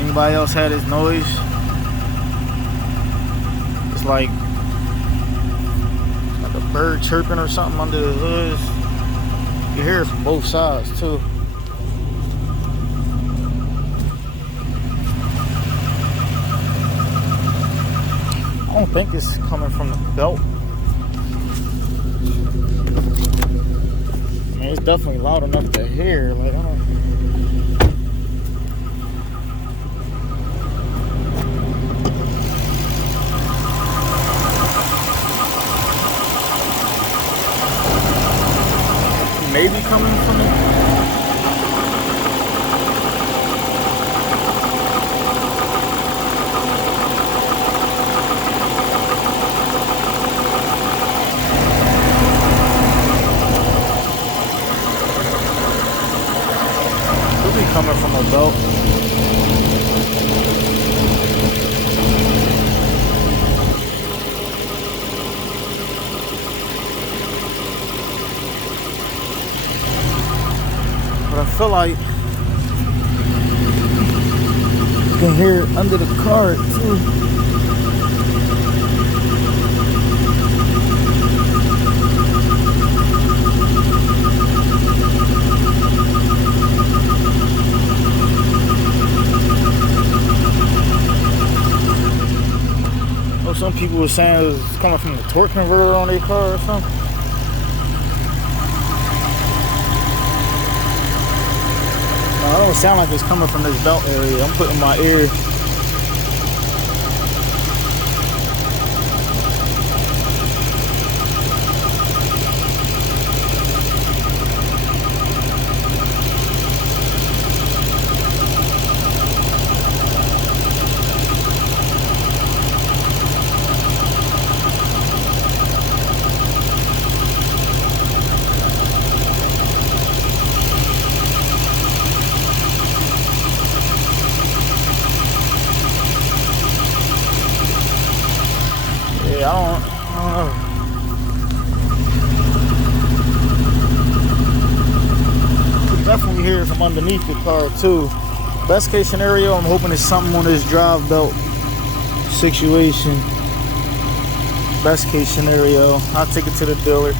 Anybody else had this noise? It's like a bird chirping or something under the hood. You hear it from both sides too. I don't think it's coming from the belt. I mean, it's definitely loud enough to hear. Like, I don't. Maybe coming from the. Could be coming from a belt. But I feel like you can hear it under the car too. Or some people were saying it was coming from the torque converter on their car or something. It don't sound like it's coming from this belt area. I'm putting my ear. Yeah, I don't know. You can definitely hear it from underneath the car too. Best case scenario, I'm hoping it's something on this drive belt situation. Best case scenario, I'll take it to the dealer.